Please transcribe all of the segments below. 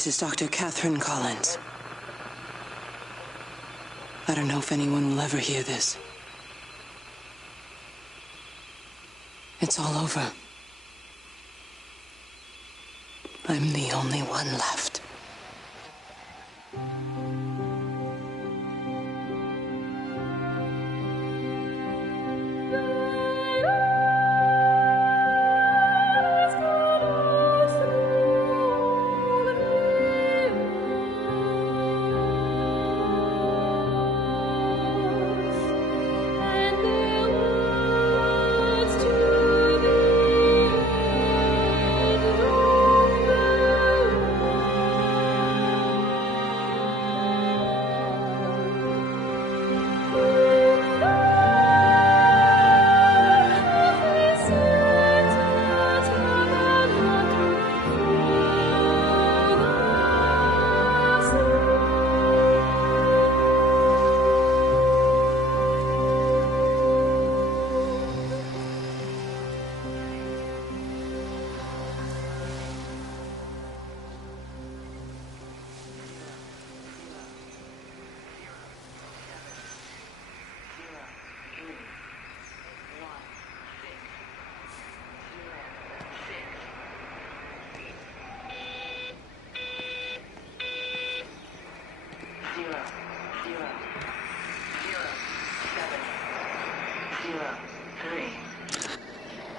This is Dr. Catherine Collins. I don't know if anyone will ever hear this. It's all over. I'm the only one left.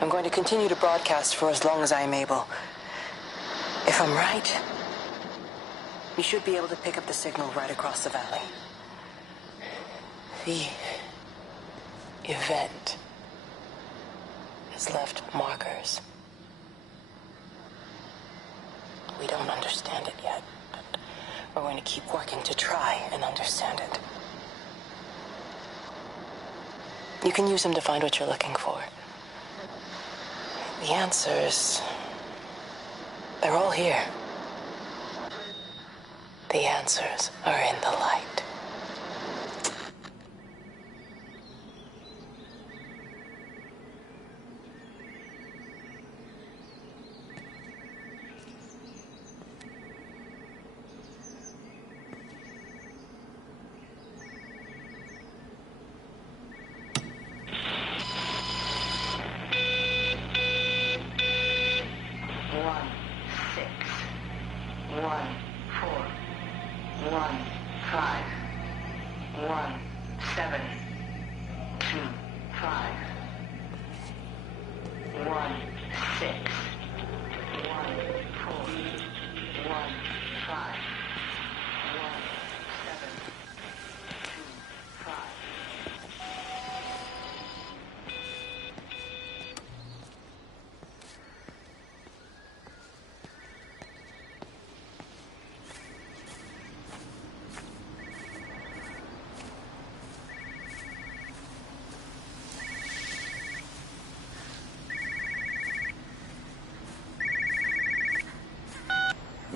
I'm going to continue to broadcast for as long as I am able. If I'm right, we should be able to pick up the signal right across the valley. The event has left markers. We don't understand it yet, but we're going to keep working to try and understand it. You can use them to find what you're looking for. The answers, they're all here. The answers are in the light.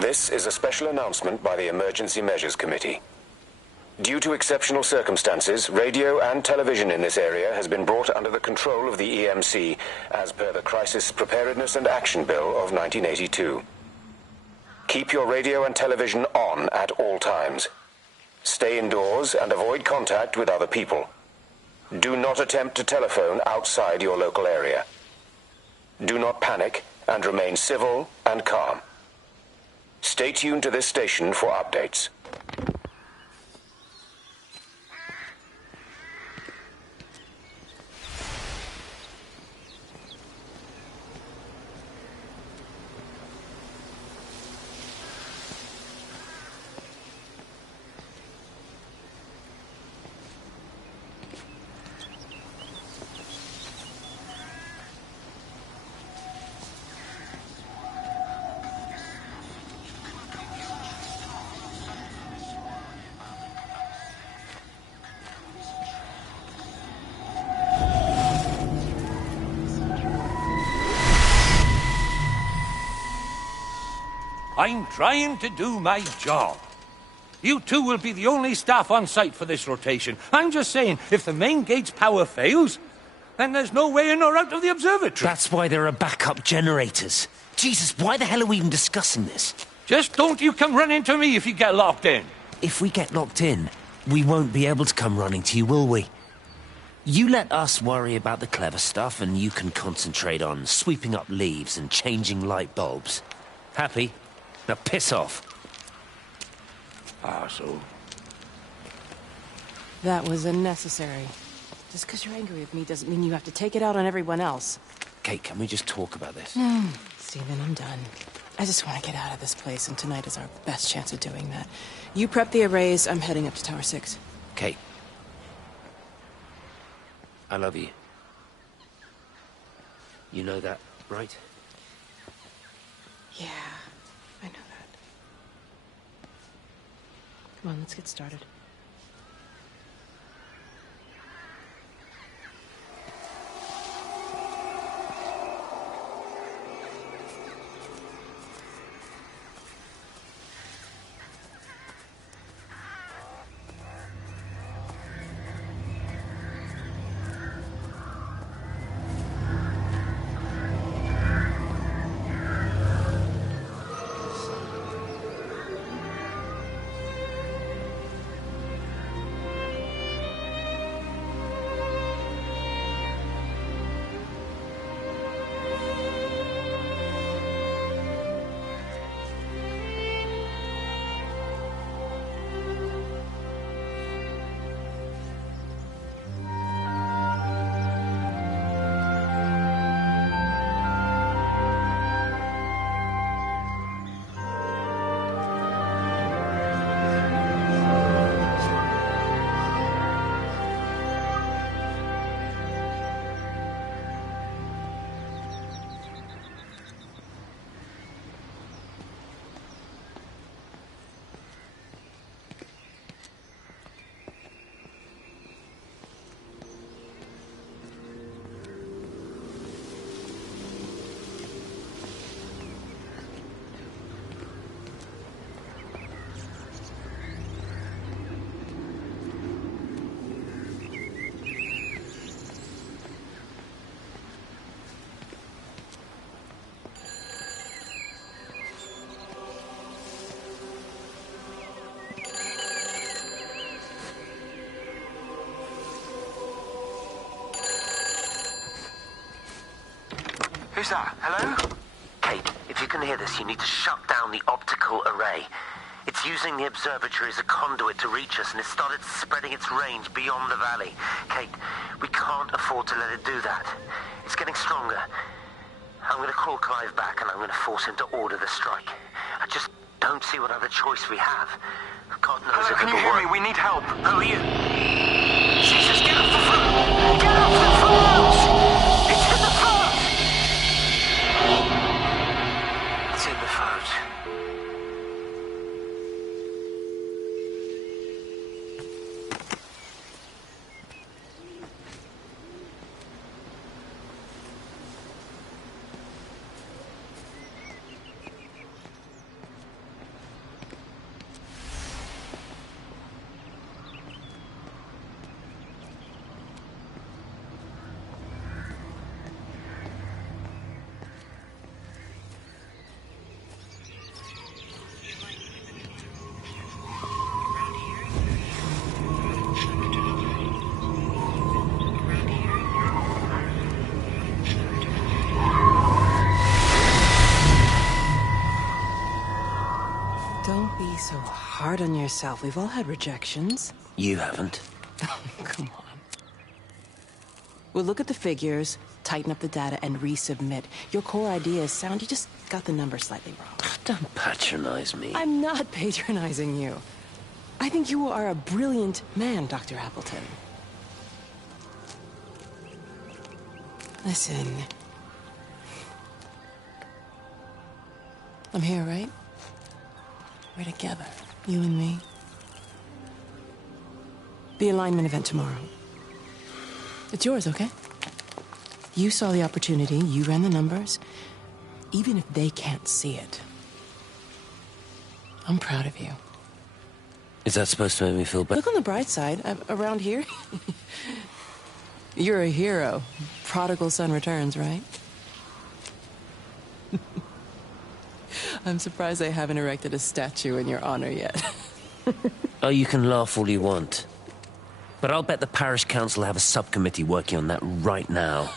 This is a special announcement by the Emergency Measures Committee. Due to exceptional circumstances, radio and television in this area has been brought under the control of the EMC as per the Crisis Preparedness and Action Bill of 1982. Keep your radio and television on at all times. Stay indoors and avoid contact with other people. Do not attempt to telephone outside your local area. Do not panic and remain civil and calm. Stay tuned to this station for updates. I'm trying to do my job. You two will be the only staff on site for this rotation. I'm just saying, if the main gate's power fails, then there's no way in or out of the observatory. That's why there are backup generators. Jesus, why the hell are we even discussing this? Just don't you come running to me if you get locked in. If we get locked in, we won't be able to come running to you, will we? You let us worry about the clever stuff, and you can concentrate on sweeping up leaves and changing light bulbs. Happy? Now piss off. Arsehole. That was unnecessary. Just because you're angry with me doesn't mean you have to take it out on everyone else. Kate, can we just talk about this? Steven, I'm done. I just want to get out of this place, and tonight is our best chance of doing that. You prep the arrays, I'm heading up to Tower 6. Kate. I love you. You know that, right? Yeah, I know that. Come on, let's get started. Who's that? Hello? Kate, if you can hear this, you need to shut down the optical array. It's using the observatory as a conduit to reach us, and it's started spreading its range beyond the valley. Kate, we can't afford to let it do that. It's getting stronger. I'm going to call Clive back, and I'm going to force him to order the strike. I just don't see what other choice we have. God knows if Hello, can you hear me? We need help. Who are you? Jesus, get off the phone! Get off the phone! It's in the phone! It's in the phone. Don't be so hard on yourself. We've all had rejections. You haven't. Come on. We'll look at the figures, tighten up the data, and resubmit. Your core idea is sound, you just got the numbers slightly wrong. Don't patronize me. I'm not patronizing you. I think you are a brilliant man, Dr. Appleton. Listen. I'm here, right? We're together, you and me. The alignment event tomorrow. It's yours, okay? You saw the opportunity, you ran the numbers. Even if they can't see it, I'm proud of you. Is that supposed to make me feel better? Look on the bright side. Around here, you're a hero. Prodigal son returns, right? I'm surprised they haven't erected a statue in your honor yet. Oh, you can laugh all you want. But I'll bet the parish council have a subcommittee working on that right now.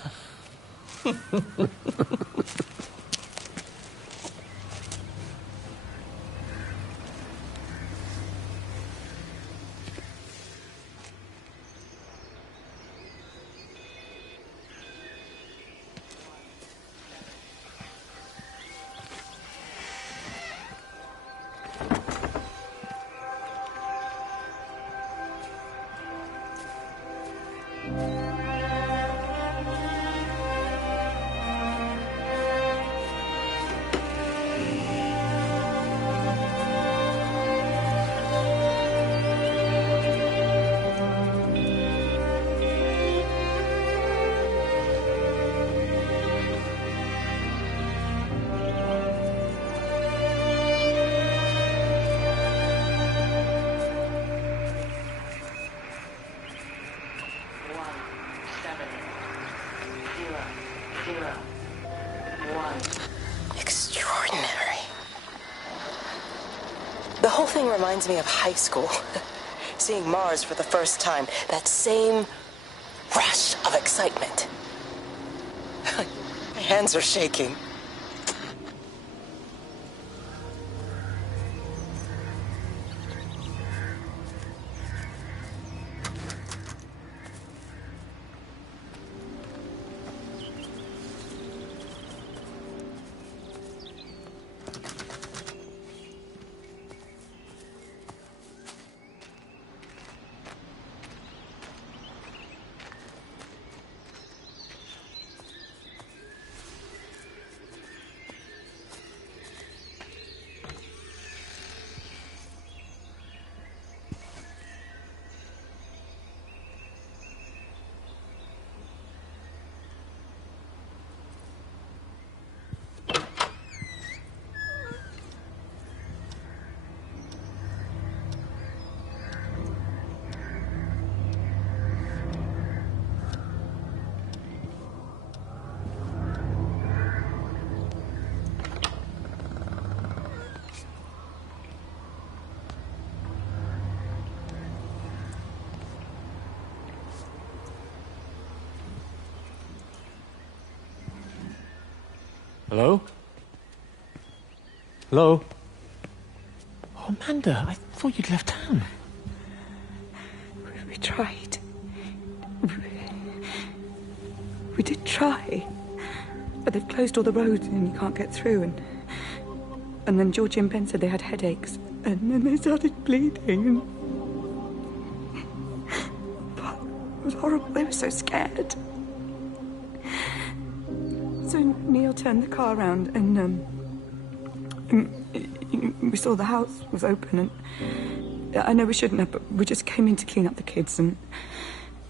Extraordinary. The whole thing reminds me of high school. Seeing Mars for the first time. That same rush of excitement. My hands are shaking. Hello? Hello? Oh, Amanda, I thought you'd left town. We tried. We did try. But they've closed all the roads and you can't get through. And then Georgie and Ben said they had headaches. And then they started bleeding. But it was horrible. They were so scared. So Neil turned the car around and we saw the house was open and I know we shouldn't have, but we just came in to clean up the kids and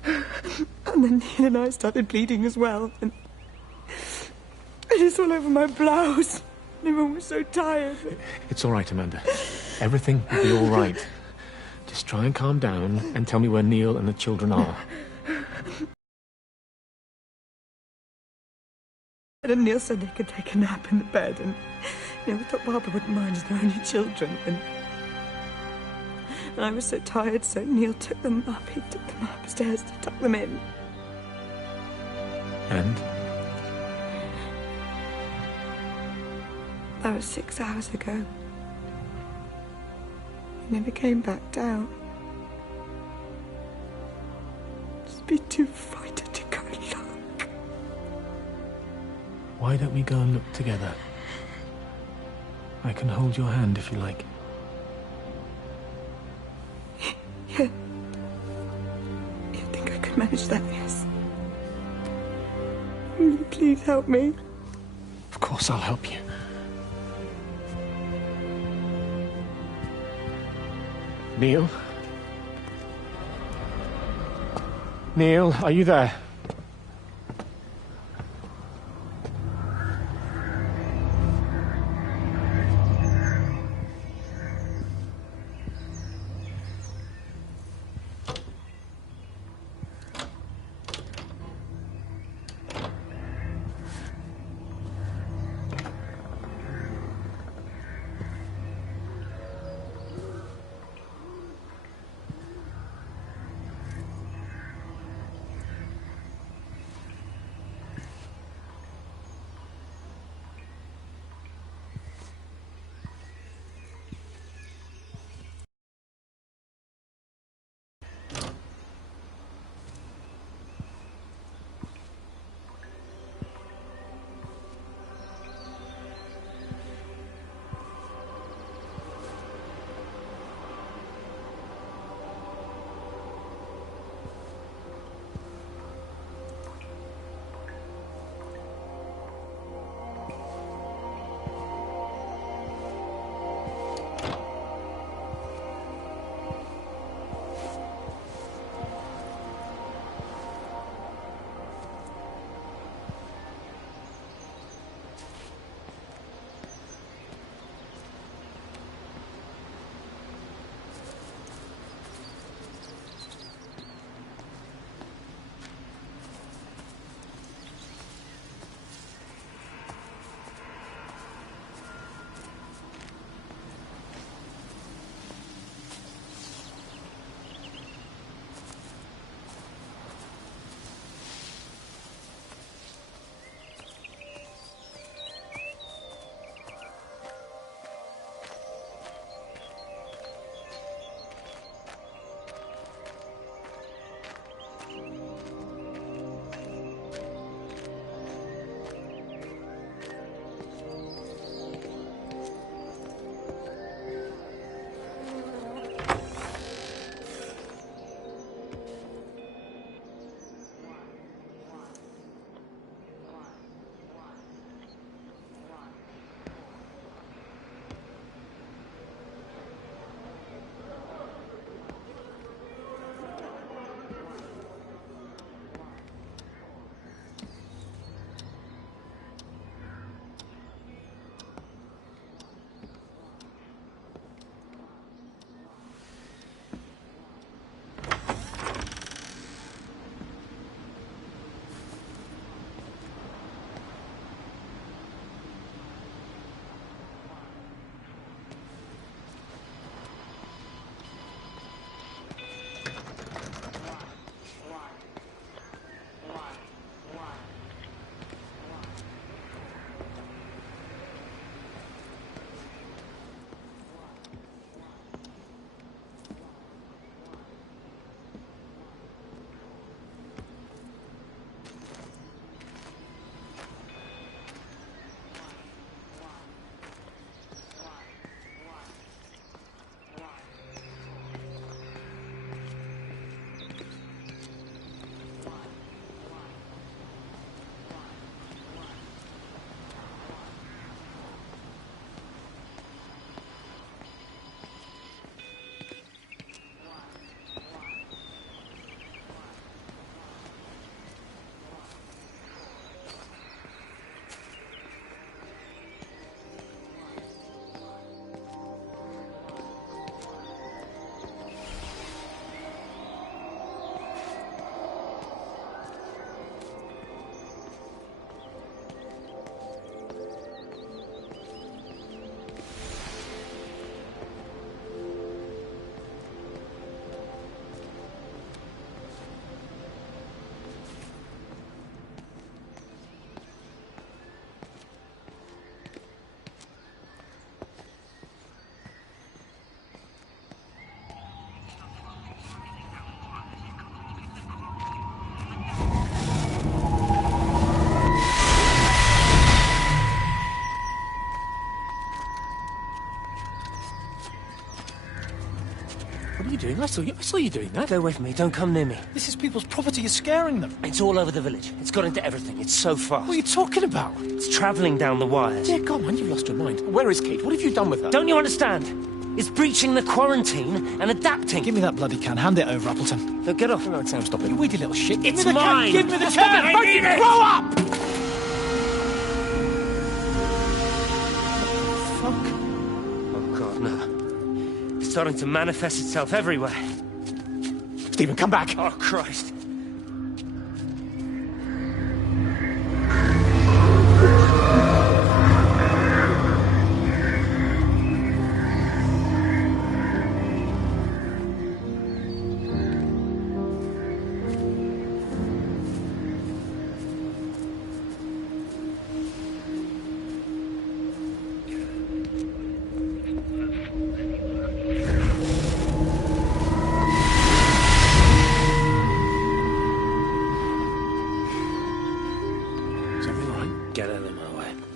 then Neil and I started bleeding as well and it's all over my blouse. Everyone was so tired. It's all right, Amanda. Everything will be all right. Just try and calm down and tell me where Neil and the children are. And Neil said they could take a nap in the bed, and we thought Barbara wouldn't mind as they're only children. And I was so tired, so Neil took them up. He took them upstairs to tuck them in. And? That was 6 hours ago. He never came back down. Just be too frightened to go look. Why don't we go and look together? I can hold your hand if you like. Yeah. You think I could manage that, yes? Will you please help me? Of course I'll help you. Neil? Neil, are you there? doing? I saw you doing that. Go away from me. Don't come near me. This is people's property. You're scaring them. It's all over the village. It's got into everything. It's so fast. What are you talking about? It's travelling down the wires. Yeah, come on, you've lost your mind. Where is Kate? What have you done with her? Don't you understand? It's breaching the quarantine and adapting. Give me that bloody can. Hand it over, Appleton. No, get off. No, Sam, stop it. You weedy little shit. It's mine. Give me the can. I need it. Grow up! Fuck. Oh, God, no. It's starting to manifest itself everywhere. Stephen, come back. Oh, Christ.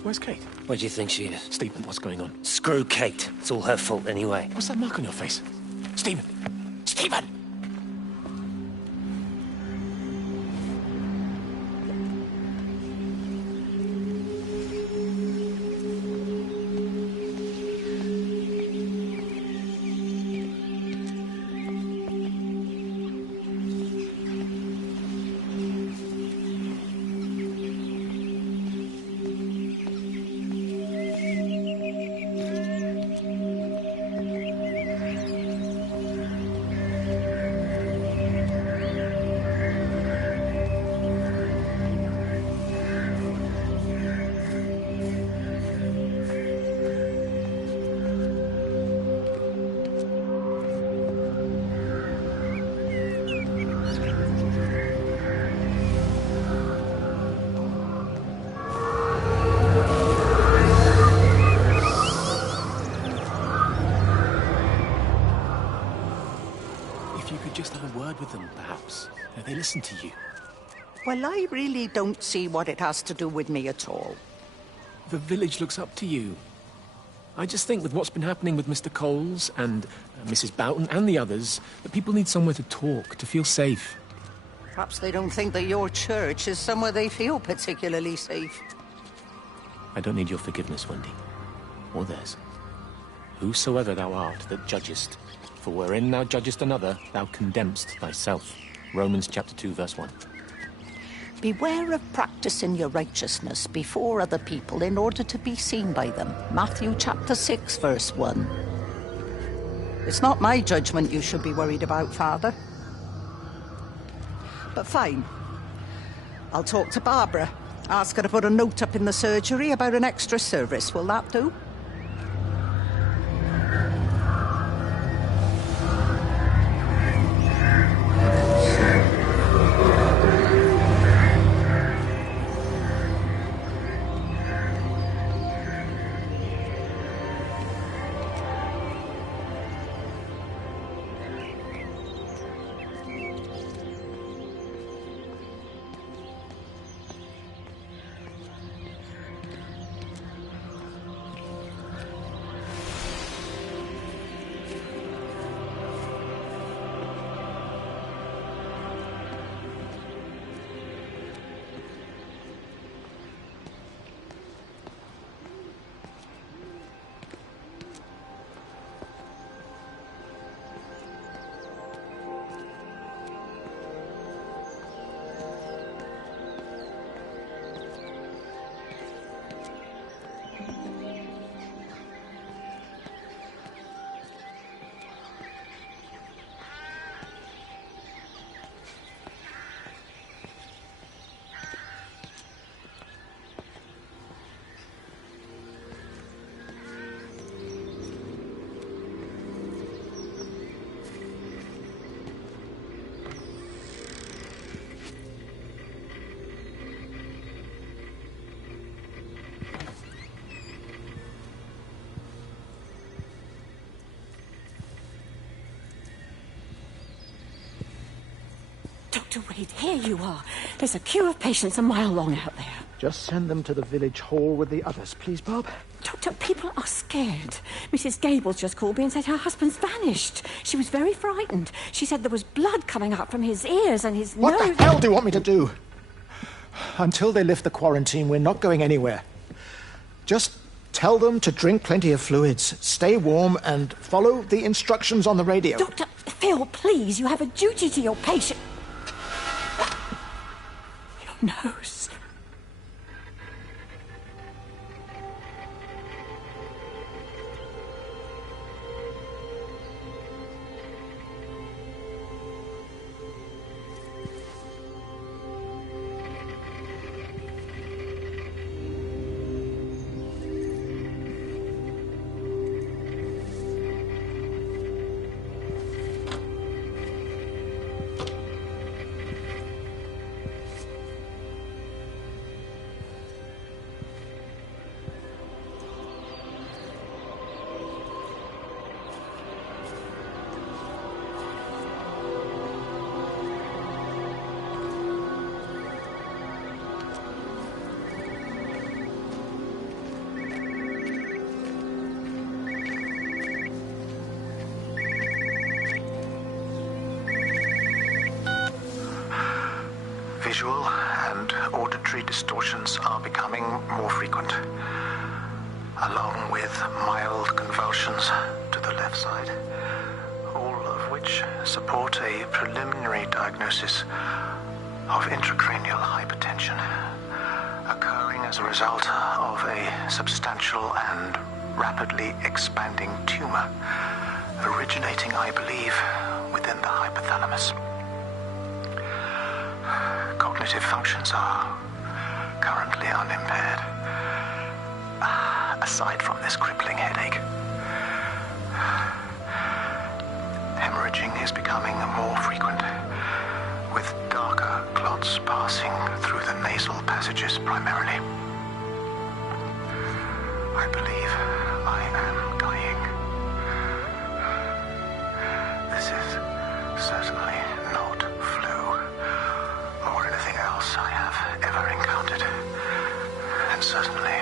Where's Kate? Where do you think she is? Stephen, what's going on? Screw Kate. It's all her fault anyway. What's that mark on your face? Stephen! Stephen! With them, perhaps. They listen to you. Well, I really don't see what it has to do with me at all. The village looks up to you. I just think with what's been happening with Mr. Coles and Mrs. Boughton and the others, that people need somewhere to talk, to feel safe. Perhaps they don't think that your church is somewhere they feel particularly safe. I don't need your forgiveness, Wendy. Or theirs. Whosoever thou art that judgest, for wherein thou judgest another, thou condemnest thyself. Romans chapter 2, verse 1. Beware of practicing your righteousness before other people in order to be seen by them. Matthew chapter 6, verse 1. It's not my judgment you should be worried about, Father. But fine. I'll talk to Barbara. Ask her to put a note up in the surgery about an extra service. Will that do? Dr. Wade, here you are. There's a queue of patients a mile long out there. Just send them to the village hall with the others, please, Bob. Dr. Doctor, people are scared. Mrs. Gables just called me and said her husband's vanished. She was very frightened. She said there was blood coming out from his ears and his nose. What the hell do you want me to do? Until they lift the quarantine, we're not going anywhere. Just tell them to drink plenty of fluids, stay warm, and follow the instructions on the radio. Dr. Phil, please, you have a duty to your patient. Your nose. Visual and auditory distortions are becoming more frequent, along with mild convulsions to the left side, all of which support a preliminary diagnosis of intracranial hypertension, occurring as a result of a substantial and rapidly expanding tumor, originating, I believe, within the hypothalamus. Cognitive functions are currently unimpaired, aside from this crippling headache. Hemorrhaging is becoming more frequent, with darker clots passing through the nasal passages primarily. I believe I am dying. This is certainly not flu or anything else I have ever encountered. And certainly,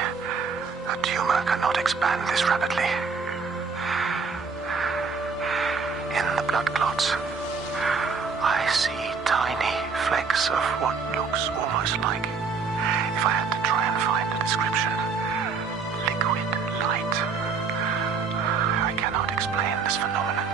a tumor cannot expand this rapidly. In the blood clots, I see tiny flecks of what looks almost like, if I had to try and find a description, liquid light. I cannot explain this phenomenon.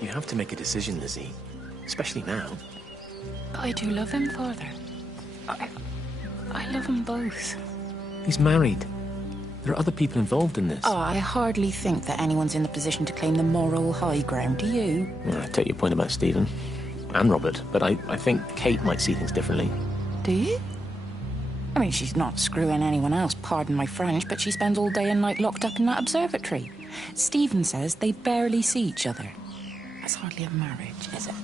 You have to make a decision, Lizzie. Especially now. I do love him, Father. I love them both. He's married. There are other people involved in this. Oh, I hardly think that anyone's in the position to claim the moral high ground, do you? Well, I take your point about Stephen. And Robert. But I think Kate might see things differently. Do you? I mean, she's not screwing anyone else, pardon my French, but she spends all day and night locked up in that observatory. Stephen says they barely see each other. That's hardly a marriage, is it?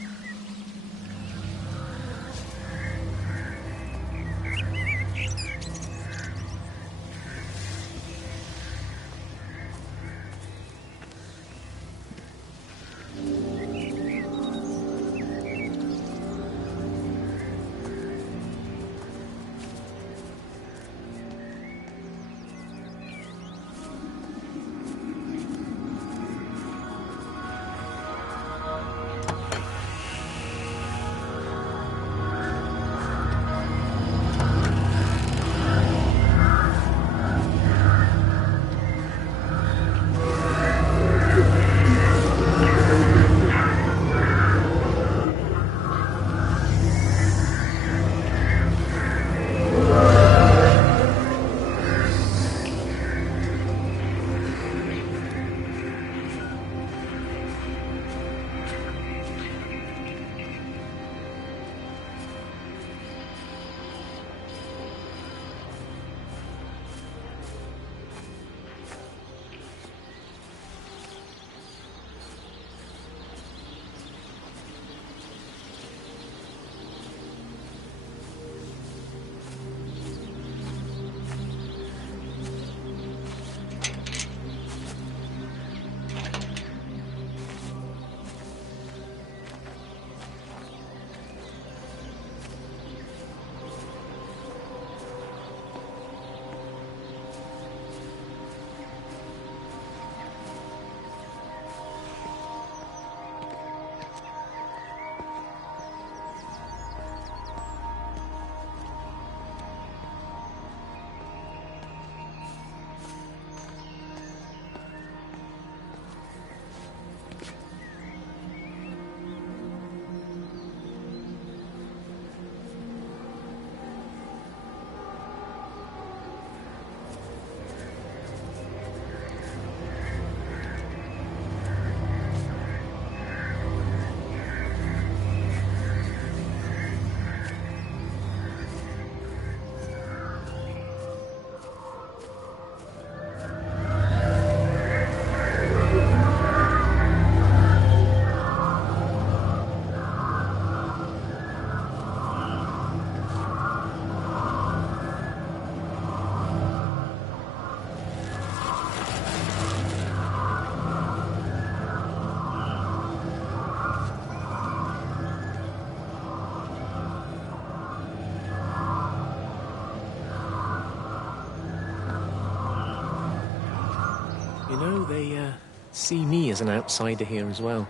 You know, they see me as an outsider here as well.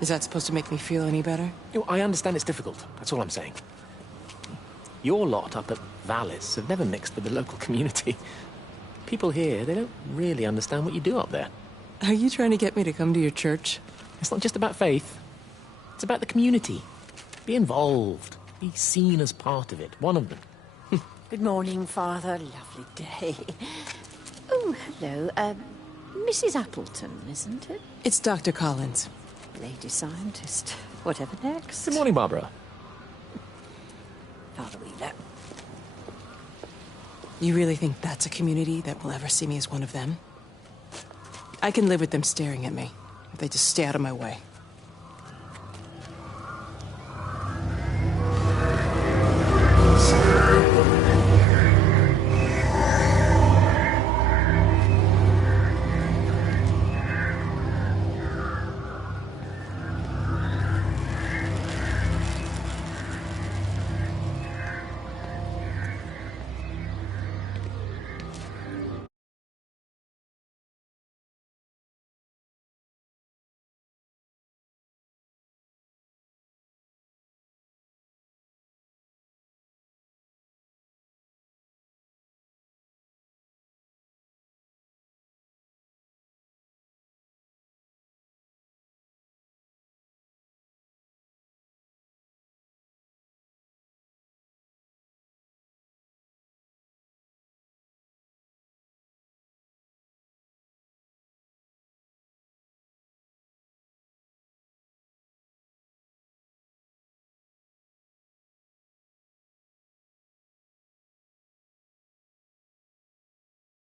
Is that supposed to make me feel any better? You know, I understand it's difficult. That's all I'm saying. Your lot up at Vallis have never mixed with the local community. People here, they don't really understand what you do up there. Are you trying to get me to come to your church? It's not just about faith. It's about the community. Be involved. Be seen as part of it. One of them. Good morning, Father. Lovely day. Oh, hello. Mrs. Appleton, isn't it? It's Dr. Collins. Lady scientist. Whatever next. Good morning, Barbara. Father Wheeler. You really think that's a community that will ever see me as one of them? I can live with them staring at me, if they just stay out of my way.